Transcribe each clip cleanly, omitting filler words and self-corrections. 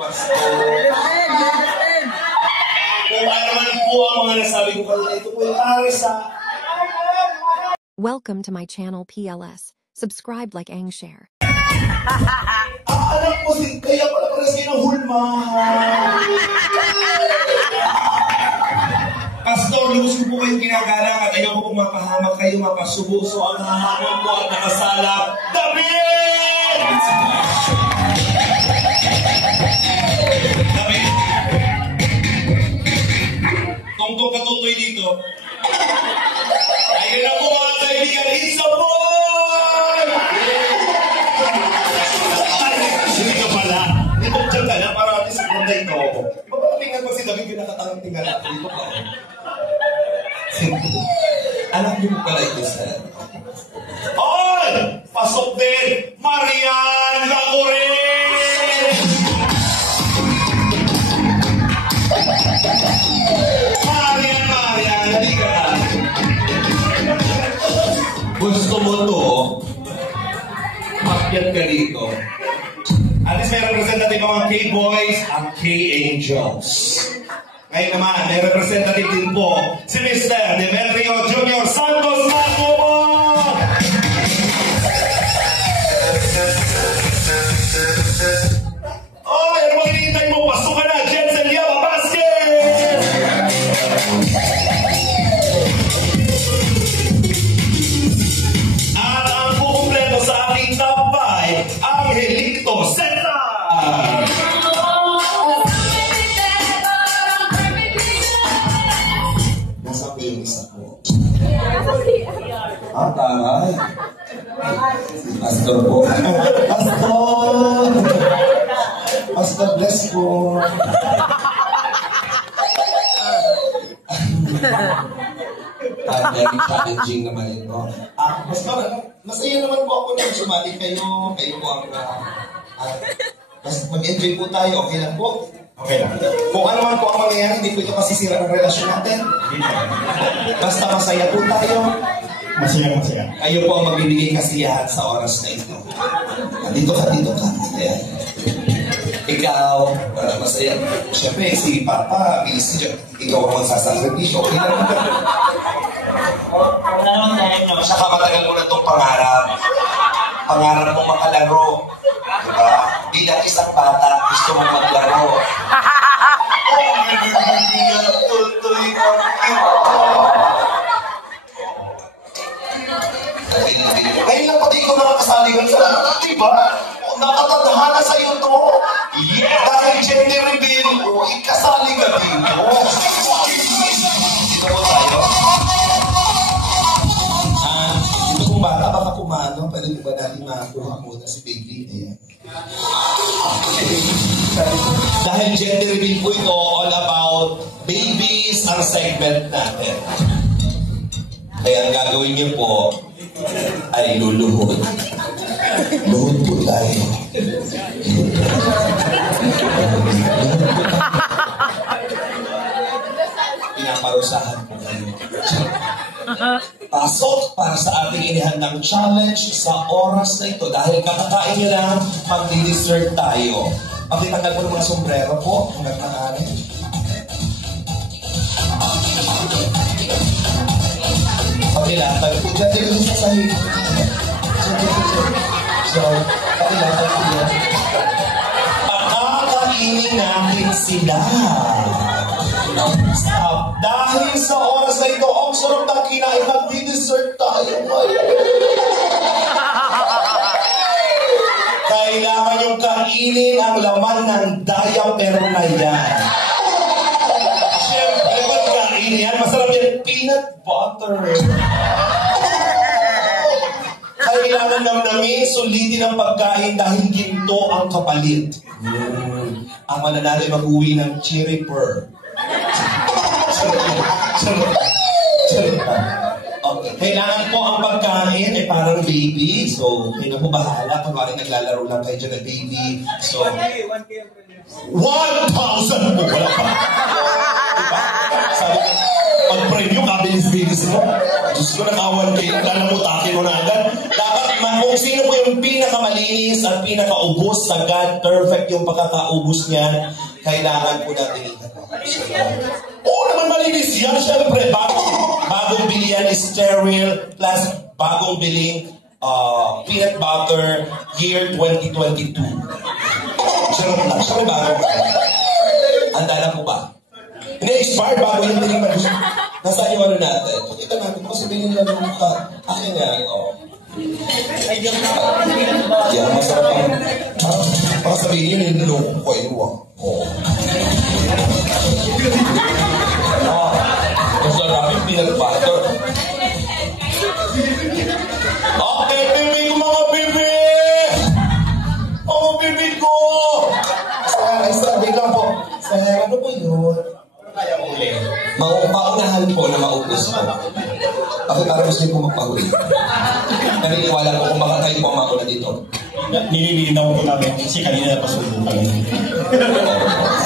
Pastor. Kung ano man po ang mga nasabi ko kanina, ito po yung para sa... Welcome to my channel PLS. Subscribe, like, and share. Anak mo din, kaya pala paras kayo ng hulmahan. Pastor, lubos ko po kayong ginagalang at ayaw ko pong mapahamak kayo, mapasubo. So ang hahamon po at nakasala, David! David! Tungtong katutoy dito. Ayun na po mga kaibigan, it's a boy! Hindi ka pala. Ito dyan ka na, para at least kung ito. Mapatingnan ko si David, pinakatangang tingnan natin. Ito pa. Anak niyo po pala ito sa... Oy! Pasok din! Marian Lacorin! Marian, halika na. Gusto mo to? Makyat ka dito. At least may representative mga K-Boys ang K-Angels. Ngayon naman, may representative din po si Mr. Demetrio Jr. Santos Magubo! Oh, meron mo hinihintay mo, pasukan na, Jensen Liaba Basket! At ang kukumpleto sa ating top 5, Angelito Zeta! Ah, taray. Pastor po. Pastor! Pastor, bless po. Very challenging naman ito. Pastor, masaya naman po ako nang sumali kayo. Kayo po ang... mag-enjoy po tayo. Okay lang po? Okay lang. Kung ano man po ang mangyayari, hindi po ito masisira ng relasyon natin. Basta masaya po tayo. Masaya. Kayo po ang magbibigay kasiyahan sa oras na ito. Dito ka. Ayan. Ikaw, masaya. Siyempre, si Papa, busy dyan. Ikaw ang magsasakripisyo. Okay lang. Saka matagal mo na itong pangarap. Pangarap mong makalaro. Diba? Bilang isang bata, gusto mong maglaro. Ngayon lang pati ikaw nakakasali ka sa diba? Nakatadhana sa iyo to. Yeah, dahil gender reveal, ikasali ka dito. Dito po tayo. Ito kong bata, baka kumano, pwede ba natin makakuha muna si baby? Ayan. Dahil gender reveal po ito, all about babies ang segment natin. Kaya ang gagawin niyo po ay luluhod. Luhod po tayo. Pinaparusahan po kayo. Pasok para sa ating inihandang challenge sa oras na ito. Dahil kakakain nyo lang, mag-dessert tayo. Pagkitanggal po ng mga sombrero po, hanggang maaari. Pakilatag po dyan, dito sa sahig. So, pakilatag po dyan. Pakakainin natin sila. Stop. Dahil sa oras na ito, ang sarap na kinain, mag-dessert tayo ngayon. Kailangan yung kainin ang laman ng diaper na yan. Siyempre, ba't kainin yan? Masarap yan, peanut butter. Kailangan namnamin, sulitin ang pagkain dahil ginto ang kapalit. Ang mananalo ay mag-uwi ng cherry pearl. Okay. Kailangan po ang pagkain ay parang baby. So, kayo na po bahala. Pag naglalaro lang kayo dyan na baby. So, 1,000 po pala pa. Diba? Sabi ko, pag-premium, kabilis-bilis mo. Diyos ko, nakawan kayo. Lalamutakil mo na agad. Dapat kung sino po yung pinakamalinis at pinakaubos, sagad, perfect yung pagkakaubos niyan, kailangan po natin oo naman malinis yan, syempre. Bagong bili yan is sterile, plus bagong biling peanut butter year 2022. Syempre lang, syempre bagong. Handa na po ba? Hindi, expired bago yung biling mag nasaan yung ano natin? Pakita natin kasi bilhin lang yung akin nga. Yeah, masarap ang baka sabihin yun, niloko ko yun. Masarap yung peanut butter. Okay, bibi ko mga bibi! Mga bibi ko! Ay, sabi lang po. Ano po yun? Paunahan po na maubos po. Ako parang gusto niyo po magpahuli. Naniniwala po kung baka kayo po mauna dito. Nililinaw po namin kasi kanina napasubo kami.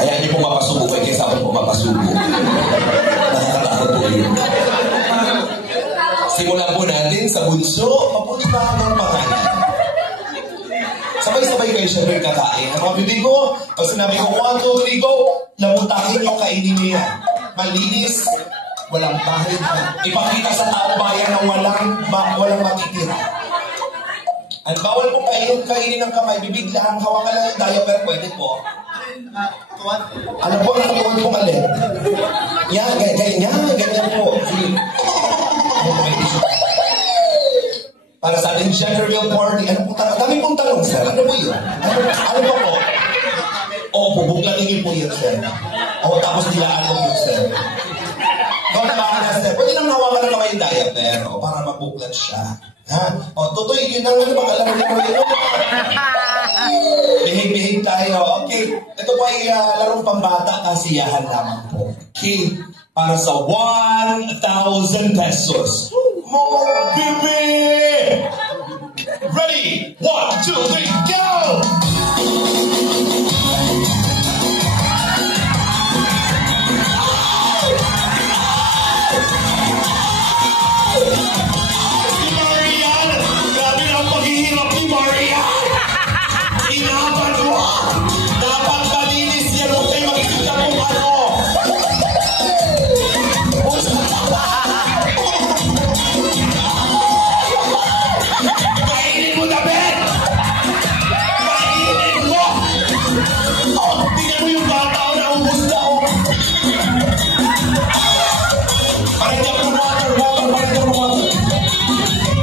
Kaya niyo po mapasubo kayo kaysa ako po mapasubo. Nakakatakot po yun. Simulan po natin sa bunso. Papunta ng pangalan. Sabay-sabay kayo syempre kakain. Ang mga bibig ko, pag sinabi ko, 1, 2, 3, go! Lamutakin nyo, kainin nyo yan. Malinis, walang bahid. Ipakita sa taong bayan na walang matitira. At bawal po kainin ng kamay, bibig lang, hawakan lang yung diaper, pwede po. Alam po, nakatuwan po kalit. Yan, ganyan po. Para sa ating gender reveal party, ano po tanong? Dami pong tanong, sir. Ano po yun? Ano po po? Bubuglatingin po yun, sir. Tapos nilaan po yun, sir. Nawakan na, sir. Pwede lang nawakan na naman yung diaper, para mabuklat siya. Ha? Tutoy, yun ang ano bang alam mo yun? Behave tayo. Okay. Ito po ay larong pambata, kasiyahan lamang po. Okay. Para sa 1,000 pesos. More baby! Ready? 1, 2, 3, go! Si Marian! Grabe na ang paghihirap ni Marian! Inaban mo! Dapat malinis yan. Huwag kayo makikita kung ano! Kainin mo na, Ben! Kainin mo! Tingnan mo yung bata o naubos na o! Parang niya po water. Parang niya po water.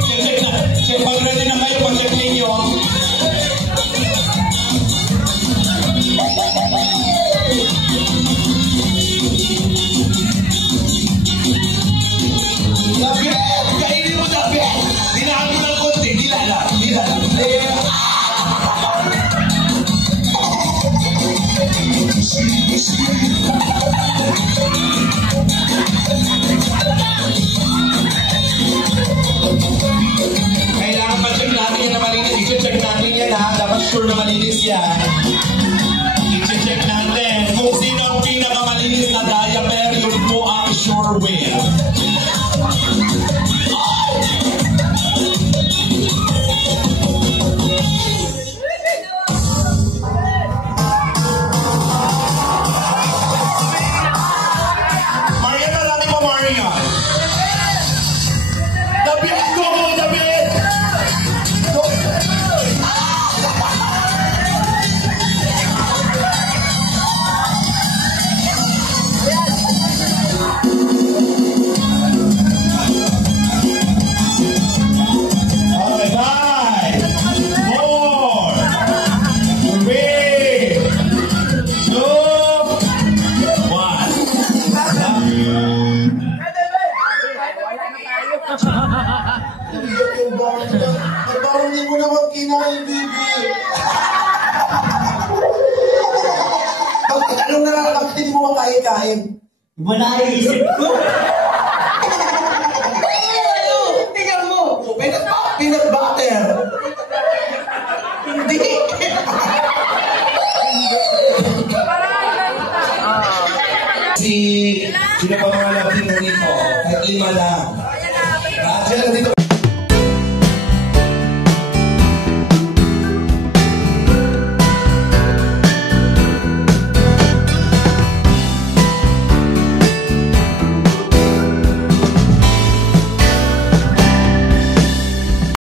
Check na. Check, pag ready na kayo, pag-check ninyo. Kainin mo na, Ben! Dinahan mo ng konti. Dila lang. Kailangan ma-check natin yan na malinis. I-check natin yan ha. Dapat sure na malinis yan. I-check natin kung sino ang pinakamalinis na diaper. Yun po ang sure win. Marian, nalaki mo Marian. David, go mo David! Go! Parang hindi mo naman kinain, baby. Anong nararamdaman? Hindi mo makain-kain. Wala yung isip ko. Tingnan mo. Peanut butter. Hindi. Sino pa mga Latino dito? Kahit 5 lang. Rachel, dito